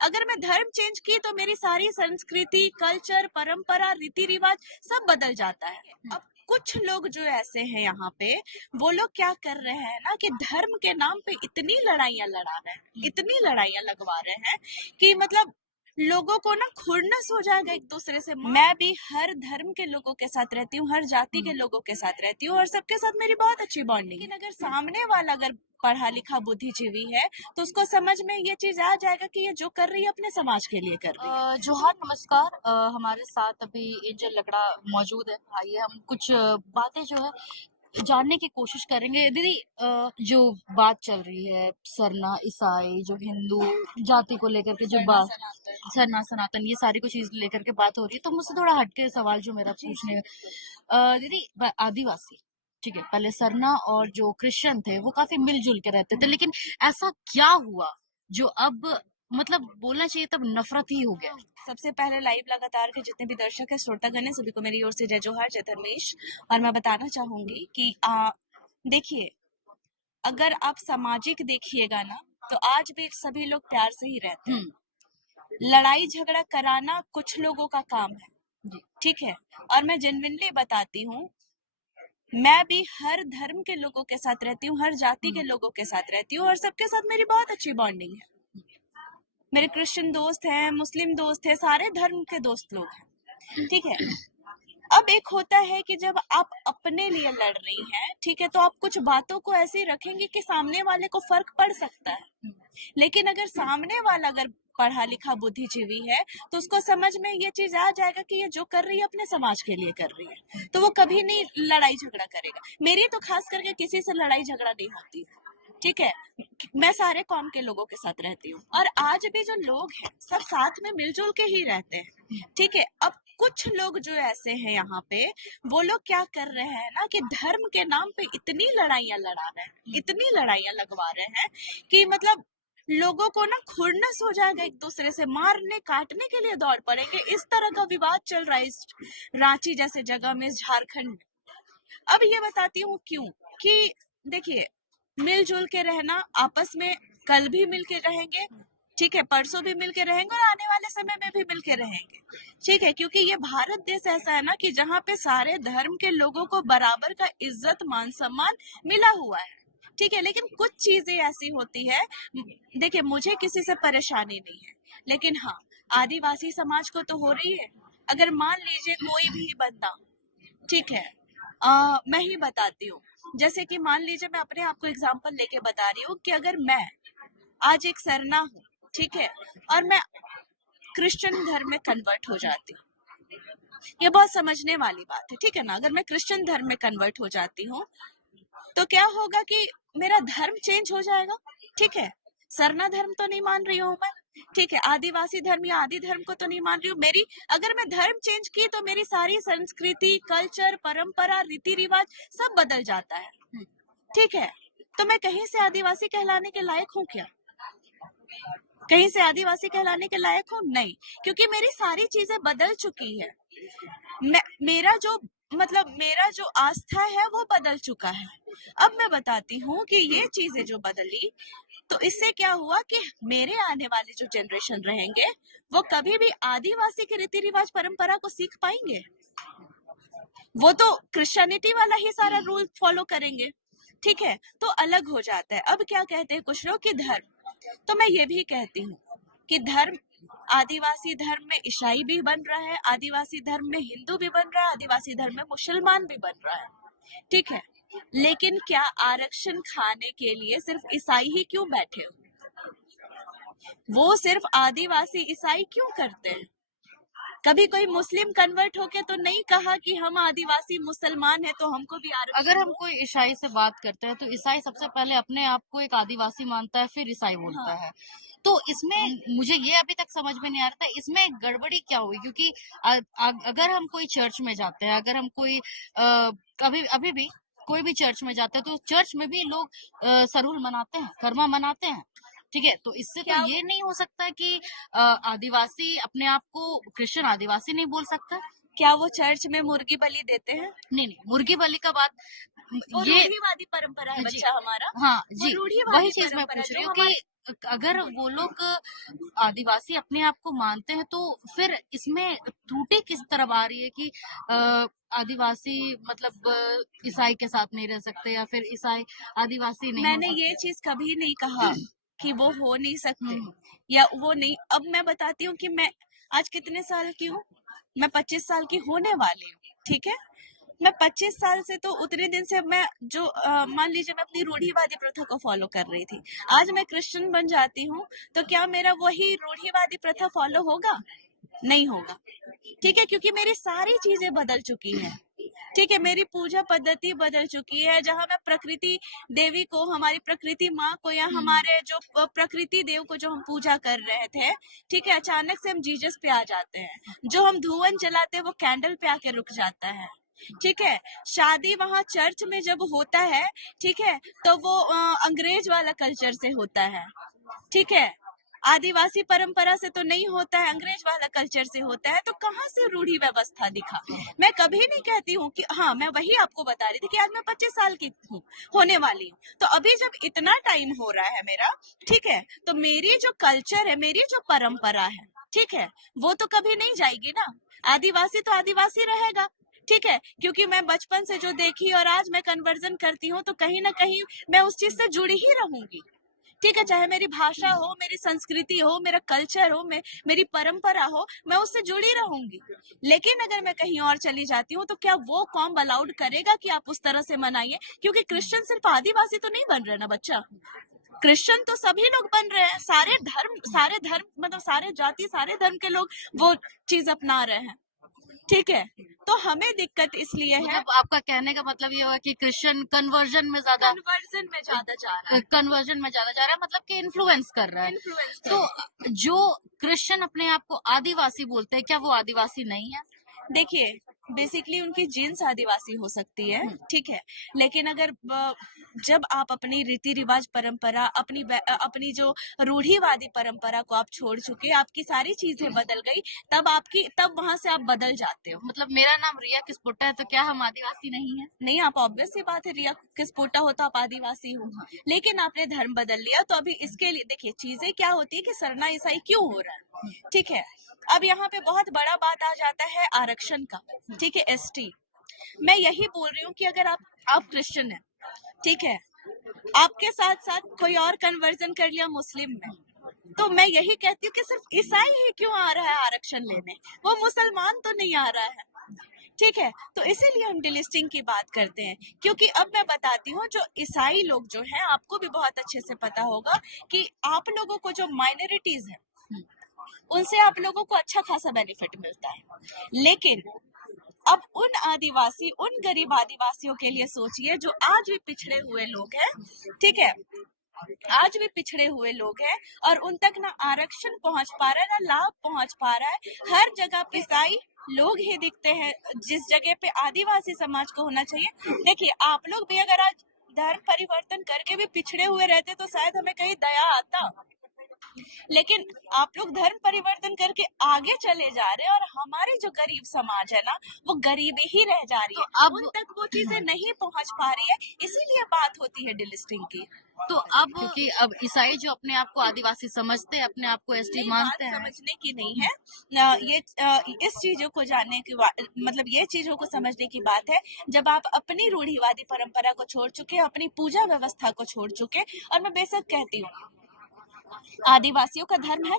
अगर मैं धर्म चेंज की तो मेरी सारी संस्कृति, कल्चर, परंपरा, रीति रिवाज सब बदल जाता है। अब कुछ लोग जो ऐसे हैं यहाँ पे, वो लोग क्या कर रहे हैं ना कि धर्म के नाम पे इतनी लड़ाइयां लड़ा रहे हैं, इतनी लड़ाइयां लगवा रहे हैं कि मतलब लोगों को ना खुन्नस हो जाएगा एक दूसरे से। मैं भी हर धर्म के लोगों के साथ रहती हूँ, हर जाति के लोगों के साथ रहती हूँ और सबके साथ मेरी बहुत अच्छी बॉन्डिंग है। लेकिन अगर सामने वाला अगर पढ़ा लिखा बुद्धिजीवी है तो उसको समझ में ये चीज आ जाएगा कि ये जो कर रही है अपने समाज के लिए कर रही है। जोहार, नमस्कार। हमारे साथ अभी एंजल लकड़ा मौजूद है। आइए हम कुछ बातें जो है जानने की कोशिश करेंगे। दीदी, जो बात चल रही है सरना, ईसाई, जो हिंदू जाति को लेकर के जो बात, सरना, सनातन, ये सारी कुछ चीज लेकर के बात हो रही है, तो मुझसे थोड़ा हटके सवाल जो मेरा पूछने दीदी, आदिवासी, ठीक है, पहले सरना और जो क्रिश्चियन थे वो काफी मिलजुल के रहते थे, लेकिन ऐसा क्या हुआ जो अब मतलब बोलना चाहिए तब नफरत ही हो गया? सबसे पहले लाइव लगातार के जितने भी दर्शक है, श्रोतागण है, सभी को मेरी ओर से जय जोहार, जय धर्मेश। और मैं बताना चाहूंगी कि देखिए, अगर आप सामाजिक देखिएगा ना तो आज भी सभी लोग प्यार से ही रहते हैं। लड़ाई झगड़ा कराना कुछ लोगों का काम है, ठीक है। और मैं जेन्युइनली बताती हूँ, मैं भी हर धर्म के लोगों के साथ रहती हूँ, हर जाति के लोगों के साथ रहती हूँ और सबके साथ मेरी बहुत अच्छी बॉन्डिंग है। मेरे क्रिश्चियन दोस्त हैं, मुस्लिम दोस्त हैं, सारे धर्म के दोस्त लोग हैं, ठीक है। अब एक होता है कि जब आप अपने लिए लड़ रही हैं, ठीक है, तो आप कुछ बातों को ऐसे ही रखेंगे कि सामने वाले को फर्क पड़ सकता है। लेकिन अगर सामने वाला अगर पढ़ा लिखा बुद्धिजीवी है तो उसको समझ में ये चीज आ जाएगा कि ये जो कर रही है अपने समाज के लिए कर रही है, तो वो कभी नहीं लड़ाई झगड़ा करेगा। मेरी तो खास करके किसी से लड़ाई झगड़ा नहीं होती, ठीक है। मैं सारे कौम के लोगों के साथ रहती हूँ और आज भी जो लोग हैं सब साथ में मिलजुल के ही रहते हैं, ठीक है। अब कुछ लोग जो ऐसे हैं यहाँ पे, वो लोग क्या कर रहे हैं ना कि धर्म के नाम पे इतनी लड़ाइयां लड़ा रहे हैं, इतनी लड़ाइयां लगवा रहे हैं कि मतलब लोगों को ना खुन्नस हो जाएगा, एक दूसरे से मारने काटने के लिए दौड़ पड़ेंगे। इस तरह का विवाद चल रहा है इस रांची जैसे जगह में, इस झारखंड में। अब ये बताती हूँ क्यों, कि देखिए, मिलजुल के रहना, आपस में कल भी मिल के रहेंगे, ठीक है, परसों भी मिल के रहेंगे और आने वाले समय में भी मिल के रहेंगे, ठीक है। क्योंकि ये भारत देश ऐसा है ना कि जहाँ पे सारे धर्म के लोगों को बराबर का इज्जत मान सम्मान मिला हुआ है, ठीक है। लेकिन कुछ चीजें ऐसी होती है, देखिए, मुझे किसी से परेशानी नहीं है, लेकिन हाँ, आदिवासी समाज को तो हो रही है। अगर मान लीजिए कोई भी बंदा, ठीक है, मैं ही बताती हूँ, जैसे कि मान लीजिए मैं अपने आप को एग्जाम्पल लेके बता रही हूँ कि अगर मैं आज एक सरना हूँ, ठीक है, और मैं क्रिश्चियन धर्म में कन्वर्ट हो जाती हूँ, ये बहुत समझने वाली बात है, ठीक है ना। अगर मैं क्रिश्चियन धर्म में कन्वर्ट हो जाती हूँ तो क्या होगा कि मेरा धर्म चेंज हो जाएगा, ठीक है। सरना धर्म तो नहीं मान रही हूँ मैं, ठीक है, आदिवासी धर्म या आदि धर्म को तो नहीं मान रही हूँ। मेरी अगर मैं धर्म चेंज की तो मेरी सारी संस्कृति, कल्चर, परंपरा, रीति रिवाज सब बदल जाता है, ठीक है। तो मैं कहीं से आदिवासी कहलाने के लायक हूँ क्या? कहीं से आदिवासी कहलाने के लायक हूँ? नहीं, क्योंकि मेरी सारी चीजें बदल चुकी है। मेरा जो आस्था है वो बदल चुका है। अब मैं बताती हूँ कि ये चीजें जो बदली, तो इससे क्या हुआ कि मेरे आने वाले जो जनरेशन रहेंगे वो कभी भी आदिवासी के रीति रिवाज परंपरा को सीख पाएंगे? वो तो क्रिश्चियनिटी वाला ही सारा रूल फॉलो करेंगे, ठीक है। तो अलग हो जाता है। अब क्या कहते हैं कुछ लोग कि धर्म, तो मैं ये भी कहती हूँ कि धर्म, आदिवासी धर्म में ईसाई भी बन रहा है, आदिवासी धर्म में हिंदू भी बन रहा है, आदिवासी धर्म में मुसलमान भी बन रहा है, ठीक है। लेकिन क्या आरक्षण खाने के लिए सिर्फ ईसाई ही क्यों बैठे हो? वो सिर्फ आदिवासी ईसाई क्यों करते हैं? कभी कोई मुस्लिम कन्वर्ट होके तो नहीं कहा कि हम आदिवासी मुसलमान है तो हमको भी आरक्षण। अगर हम कोई ईसाई से बात करते हैं तो ईसाई सबसे पहले अपने आप को एक आदिवासी मानता है, फिर ईसाई बोलता है। तो इसमें मुझे ये अभी तक समझ में नहीं आ रहा था इसमें गड़बड़ी क्या हुई, क्योंकि अगर हम कोई चर्च में जाते हैं, अगर हम कोई कभी अभी भी कोई भी चर्च में जाते हैं तो चर्च में भी लोग सरहुल मनाते हैं, कर्मा मनाते हैं, ठीक है। तो इससे तो ये नहीं हो सकता कि आदिवासी अपने आप को क्रिश्चियन आदिवासी नहीं बोल सकता। क्या वो चर्च में मुर्गी बलि देते हैं? नहीं नहीं, मुर्गी बलि का बात वो ये रूढ़िवादी परंपरा है जी बच्चा हमारा, हाँ वो जी, रूढ़िवादी वही चीज मैं परंपरा पूछ रही जो हूँ हमारे कि अगर वो लोग आदिवासी अपने आप को मानते हैं तो फिर इसमें त्रुटि किस तरफ आ रही है कि आदिवासी मतलब ईसाई के साथ नहीं रह सकते या फिर ईसाई आदिवासी नहीं हो मैंने ये सकते। चीज कभी नहीं कहा कि वो हो नहीं सकते हम्म, या वो नहीं। अब मैं बताती हूँ कि मैं आज कितने साल की हूँ। मैं 25 साल की होने वाली हूँ, ठीक है। मैं 25 साल से तो उतने दिन से मैं जो मान लीजिए मैं अपनी रूढ़िवादी प्रथा को फॉलो कर रही थी। आज मैं क्रिश्चियन बन जाती हूँ तो क्या मेरा वही रूढ़िवादी प्रथा फॉलो होगा? नहीं होगा, ठीक है, क्योंकि मेरी सारी चीजें बदल चुकी है। ठीक है, मेरी पूजा पद्धति बदल चुकी है। जहाँ मैं प्रकृति देवी को, हमारी प्रकृति माँ को या हमारे जो प्रकृति देव को जो हम पूजा कर रहे थे, ठीक है, अचानक से हम जीसस पे आ जाते हैं। जो हम धुआं जलाते हैं वो कैंडल पे आके रुक जाता है। ठीक है, शादी वहाँ चर्च में जब होता है, ठीक है, तो वो अंग्रेज वाला कल्चर से होता है। ठीक है, आदिवासी परंपरा से तो नहीं होता है, अंग्रेज वाला कल्चर से होता है। तो कहाँ से रूढ़ी व्यवस्था दिखा? मैं कभी नहीं कहती हूँ कि हाँ, मैं वही आपको बता रही थी कि आज मैं 25 साल की हूँ, होने वाली हूँ। तो अभी जब इतना टाइम हो रहा है मेरा, ठीक है, तो मेरी जो कल्चर है, मेरी जो परंपरा है, ठीक है, वो तो कभी नहीं जाएगी ना। आदिवासी तो आदिवासी रहेगा। ठीक है, क्योंकि मैं बचपन से जो देखी और आज मैं कन्वर्जन करती हूँ तो कहीं ना कहीं मैं उस चीज से जुड़ी ही रहूंगी। ठीक है, चाहे मेरी भाषा हो, मेरी संस्कृति हो, मेरा कल्चर हो, मेरी परंपरा हो, मैं उससे जुड़ी रहूंगी। लेकिन अगर मैं कहीं और चली जाती हूँ तो क्या वो कौम अलाउड करेगा कि आप उस तरह से मनाइए? क्योंकि क्रिश्चियन सिर्फ आदिवासी तो नहीं बन रहे ना बच्चा, क्रिश्चियन तो सभी लोग बन रहे हैं। सारे धर्म मतलब सारे जाति, सारे धर्म के लोग वो चीज अपना रहे हैं। ठीक है, तो हमें दिक्कत इसलिए है, मतलब आपका कहने का मतलब ये हुआ कि क्रिश्चियन कन्वर्जन में ज्यादा जा रहा है, कन्वर्जन में ज्यादा जा रहा है, मतलब कि इन्फ्लुएंस कर रहा है। इन्फ्लुएंस कर तो रहा है। जो क्रिश्चियन अपने आप को आदिवासी बोलते हैं, क्या वो आदिवासी नहीं है? देखिए, बेसिकली उनकी जीन्स आदिवासी हो सकती है, ठीक है, लेकिन अगर जब आप अपनी रीति रिवाज परंपरा, अपनी जो रूढ़िवादी परंपरा को आप छोड़ चुके, आपकी सारी चीजें बदल गई, तब वहां से आप बदल जाते हो। मतलब मेरा नाम रिया किस्पोट्टा है, तो क्या हम आदिवासी नहीं है? नहीं, आप ऑब्वियस सी बात है, रिया किस्पोट्टा हो तो आप आदिवासी हो, लेकिन आपने धर्म बदल लिया। तो अभी इसके लिए देखिए चीजें क्या होती है कि सरना ईसाई क्यों हो रहा है। ठीक है, अब यहाँ पे बहुत बड़ा बात आ जाता है आरक्षण का। ठीक है, एसटी। मैं यही बोल रही हूँ कि अगर आप क्रिश्चियन हैं, ठीक है, आपके साथ साथ कोई और कन्वर्जन कर लिया मुस्लिम में, तो मैं यही कहती हूँ कि सिर्फ ईसाई ही क्यों आ रहा है आरक्षण लेने, वो मुसलमान तो नहीं आ रहा है। ठीक है, तो इसीलिए हम डिलिस्टिंग की बात करते हैं, क्योंकि अब मैं बताती हूँ जो ईसाई लोग जो हैं, आपको भी बहुत अच्छे से पता होगा कि आप लोगों को जो माइनॉरिटीज है उनसे आप लोगों को अच्छा खासा बेनिफिट मिलता है। लेकिन अब उन गरीब आदिवासियों के लिए सोचिए जो आज भी पिछड़े हुए लोग हैं। ठीक है, आज भी पिछड़े हुए लोग हैं और उन तक ना आरक्षण पहुंच पा रहा है, ना लाभ पहुंच पा रहा है। हर जगह पे ईसाई लोग ही दिखते हैं जिस जगह पे आदिवासी समाज को होना चाहिए। देखिए, आप लोग भी अगर आज धर्म परिवर्तन करके भी पिछड़े हुए रहते तो शायद हमें कहीं दया आता, लेकिन आप लोग धर्म परिवर्तन करके आगे चले जा रहे हैं और हमारी जो गरीब समाज है ना, वो गरीबी ही रह जा रही है। तो अब उन तक वो चीजें नहीं पहुंच पा रही है, इसीलिए बात होती है डिलिस्टिंग की। तो अब क्योंकि अब ईसाई जो अपने आप को आदिवासी समझते हैं, अपने आप को एसटी नहीं, मानते बात हैं। समझने की नहीं है। इस चीजों को जानने की मतलब ये चीजों को समझने की बात है जब आप अपनी रूढ़िवादी परंपरा को छोड़ चुके, अपनी पूजा व्यवस्था को छोड़ चुके। और मैं बेशक कहती हूँ आदिवासियों का धर्म है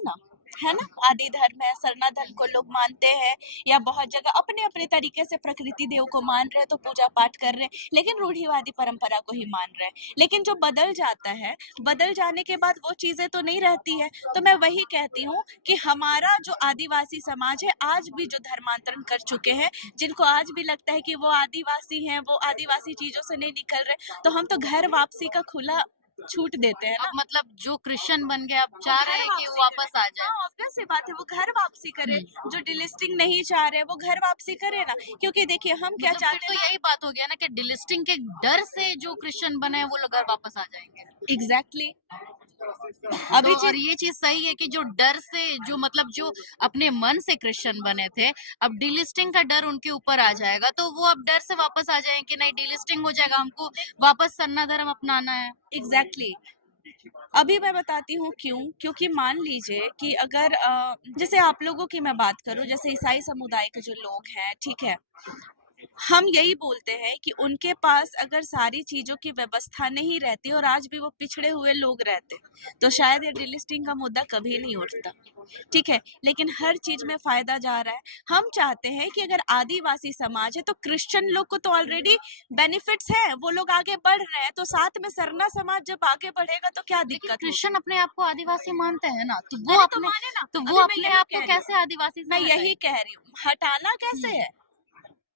ना, आदि धर्म है, सरना धर्म को लोग मानते हैं, या बहुत जगह अपने अपने तरीके से प्रकृति देव को मान रहे हैं तो पूजा पाठ कर रहे हैं, लेकिन रूढ़िवादी परंपरा को ही मान रहे हैं। लेकिन जो बदल जाता है, बदल जाने के बाद वो चीजें तो नहीं रहती है। तो मैं वही कहती हूँ कि हमारा जो आदिवासी समाज है, आज भी जो धर्मांतरण कर चुके हैं, जिनको आज भी लगता है कि वो आदिवासी हैं, वो आदिवासी चीजों से नहीं निकल रहे, तो हम तो घर वापसी का खुला छूट देते हैं ना। अब मतलब जो क्रिश्चियन बन गए, अब चाह रहे हैं कि वो वापस आ जाए। हाँ, ऑब्वियस सी बात है, वो घर वापसी करे। जो डिलिस्टिंग नहीं चाह रहे वो घर वापसी करे ना, क्योंकि देखिए हम क्या मतलब फिर चाहते तो हैं ना। यही बात हो गया ना कि डिलिस्टिंग के डर से जो क्रिश्चियन बने हैं वो लोग घर वापस आ जाएंगे। एग्जैक्टली, अभी तो और ये चीज सही है कि जो डर से जो मतलब जो अपने मन से क्रिश्चियन बने थे, अब डीलिस्टिंग का डर उनके ऊपर आ जाएगा, तो वो अब डर से वापस आ जाएंगे कि नहीं डीलिस्टिंग हो जाएगा, हमको वापस सन्ना धर्म अपनाना है। एग्जैक्टली अभी मैं बताती हूँ क्यों। क्योंकि मान लीजिए कि अगर जैसे आप लोगों की मैं बात करूं, जैसे ईसाई समुदाय के जो लोग हैं, ठीक है, हम यही बोलते हैं कि उनके पास अगर सारी चीजों की व्यवस्था नहीं रहती और आज भी वो पिछड़े हुए लोग रहते, तो शायद ये डिलिस्टिंग का मुद्दा कभी नहीं उठता, ठीक है। लेकिन हर चीज में फायदा जा रहा है। हम चाहते हैं कि अगर आदिवासी समाज है तो क्रिश्चियन लोग को तो ऑलरेडी बेनिफिट्स है, वो लोग आगे बढ़ रहे हैं, तो साथ में सरना समाज जब आगे बढ़ेगा तो क्या लेकिन दिक्कत होगी? क्रिश्चियन अपने आप को आदिवासी मानते हैं ना, तो वो अरे तो अपने माने ना, तो अभी वो मैं अपने यही आप कह को रही हूँ, कैसे आदिवासी मैं से यही हटाए? कह रही हूँ, हटाना कैसे हम्म, है?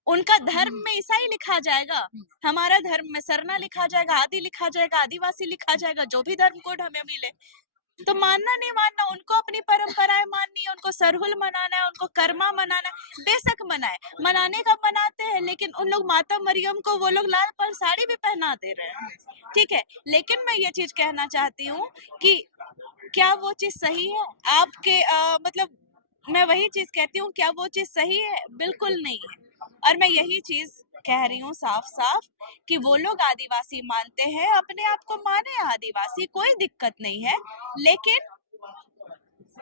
उनका धर्म हम्म, में ईसाई लिखा जाएगा, हम्म। हमारा धर्म में सरना लिखा जाएगा, आदि लिखा जाएगा, आदिवासी लिखा जाएगा, जो भी धर्म कोड हमें मिले। तो मानना नहीं मानना, उनको अपनी परंपराएं माननी है, उनको सरहुल मनाना है, उनको कर्मा मनाना है, बेशक मनाए, मनाने का मनाते हैं। लेकिन उन लोग माता मरियम को वो लोग लाल पल साड़ी भी पहना दे रहे हैं, ठीक है। लेकिन मैं ये चीज कहना चाहती हूँ कि क्या वो चीज सही है आपके मतलब मैं वही चीज कहती हूँ, क्या वो चीज सही है? बिल्कुल नहीं है। और मैं यही चीज कह रही हूँ साफ साफ कि वो लोग आदिवासी मानते हैं, अपने आप को माने आदिवासी, कोई दिक्कत नहीं है। लेकिन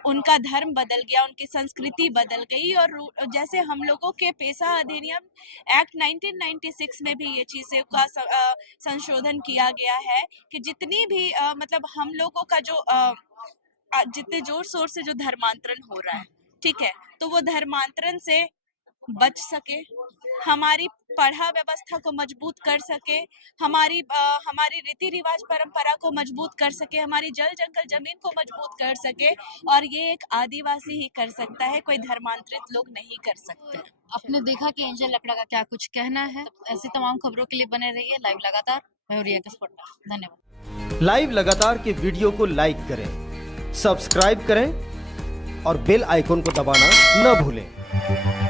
उनका धर्म बदल गया, उनकी संस्कृति बदल गई। और जैसे हम लोगों के पेशा अधिनियम एक्ट 1996 में भी ये चीजें का संशोधन किया गया है कि जितनी भी मतलब हम लोगों का जो जितने जोर शोर से जो धर्मांतरण हो रहा है, ठीक है, तो वो धर्मांतरण से बच सके, हमारी पढ़ा व्यवस्था को मजबूत कर सके, हमारी रीति रिवाज परंपरा को मजबूत कर सके, हमारी जल जंगल जमीन को मजबूत कर सके। और ये एक आदिवासी ही कर सकता है, कोई धर्मांतरित लोग नहीं कर सकते। आपने देखा कि एंजल लकड़ा का क्या कुछ कहना है। ऐसी तमाम खबरों के लिए बने रहिए लाइव लगातार। मैं हूं रिया कसपट्टा, धन्यवाद। लाइव लगातार के वीडियो को लाइक करें, सब्सक्राइब करें और बेल आइकन को दबाना न भूलें।